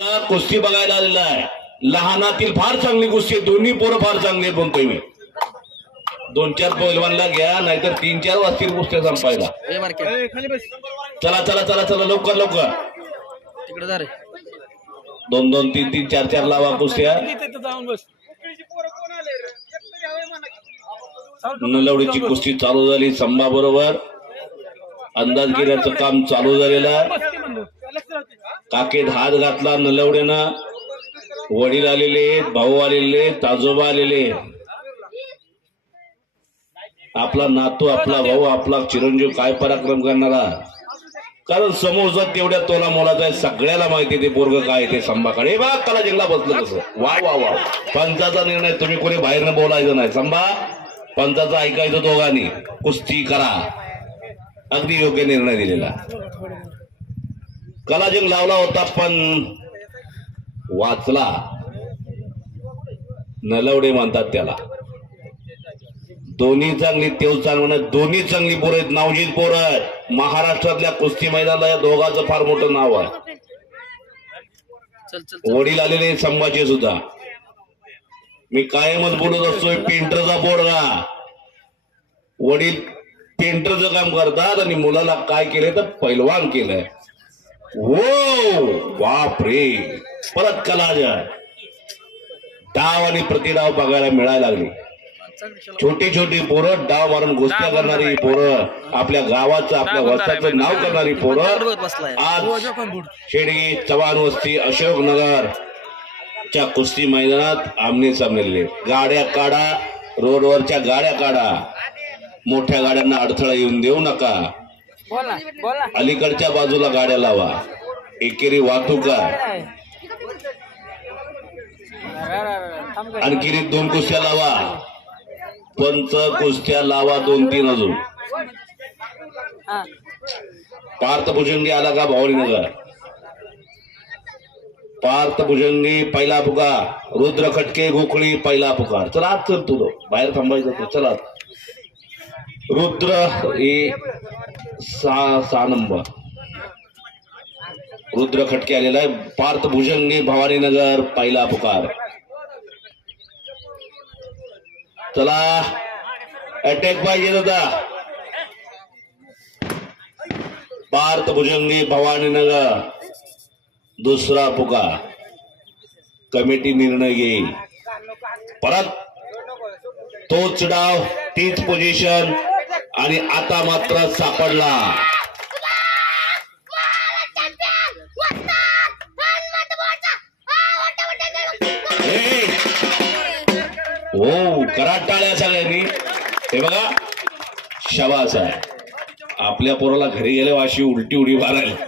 कुस्ती बघायला आलेला आहे. लहानातील फार चांगली कुस्ती, दोन्ही पोरं फार चांगली आहेत म्हणतोय मी. 2-4 पैलवानला घ्या, नाहीतर 3-4 वाजतील कुस्त्या संपायला. चला चला चला चला लवकर लवकर. तिकडे जा रे. 2-2 3-3 4-4 लावा कुस्त्या. नलवडीची कुस्ती चालू झाली. संभा बरोबर अंदाज घेण्याचं काम चालू झालेलं आहे. काकेत हात घातला नलवडेनं. वडील आलेले, भाऊ आलेले, आजोबा आलेले. आपला नातू, आपला भाऊ, आपला चिरंजीव काय पराक्रम करणारा. कारण समोरचा तेवढ्या तोला मोलाचा आहे. सगळ्याला माहिती ते पोरग काय ते संभाकडे. बा कला जिंकला बसलं कसं. वा वा वा. पंचाचा निर्णय, तुम्ही कोणी बाहेरनं बोलायचं नाही. संभा पंचाचा ऐकायचं दोघांनी. कुस्ती करा. अगदी योग्य निर्णय दिलेला. कलाजंग लावला होता पण वाचला. नलवडे म्हणतात त्याला. दोन्ही चांगली, तेव चांगलं. दोन्ही चांगली पोरं आहेत, नावजीत पोरं आहेत. महाराष्ट्रातल्या कुस्ती मैदानाला या दोघांचं फार मोठं नाव आहे. वडील आलेले संभाजी सुद्धा. मी कायमच बोलत असतोय, पेंटरचा पोरगा. वडील पेंटरचं काम करतात आणि मुलाला काय केलंय तर पैलवान केलंय. हो बाप रे. परत कलाजंग. डाव आणि प्रतिडाव बघायला मिळायला लागली. छोटी छोटी पोरं डाव मारून गोष्टी करणारी पोरं, आपल्या गावाचं, आपल्या वस्ताचं नाव करणारी पोरं आज शेडगी, चव्हाण वस्ती, अशोकनगर च्या कुस्ती मैदानात आमने सामनेले. गाड्या काढा, रोडवरच्या गाड्या काढा. मोठ्या गाड्यांना अडथळा येऊन देऊ नका. अलीकडच्या बाजूला गाड्या लावा. एकेरी वाहतूक आणखी 2 कुस्त्या लावा. पंच कुस्त्या लावा 2-3 अजून. पार्थ भुजंगी आला का भवानीनगर. पार्थ भुजंगी पहिला पुकार. रुद्र खटके गोखळी पहिला पुकार. चला आज चल तुझं बाहेर थांबायचं. चला रुद्र हे 6 नंबर. रुद्र खटके आलेला आहे. पार्थ भुजंगी भवानीनगर पहिला पुकार. चला अटॅक पाहिजे होता. पार्थ भुजंगी भवानीनगर दुसरा पुकार. कमिटी निर्णय घेईल. परत तोच डाव, तीच पोझिशन आणि आता मात्र सापडला. हो करा टाळ्या सगळ्यांनी. हे बघा शाबास आहे. आपल्या पोराला घरी गेल्या अशी उलटी उडी मारायला.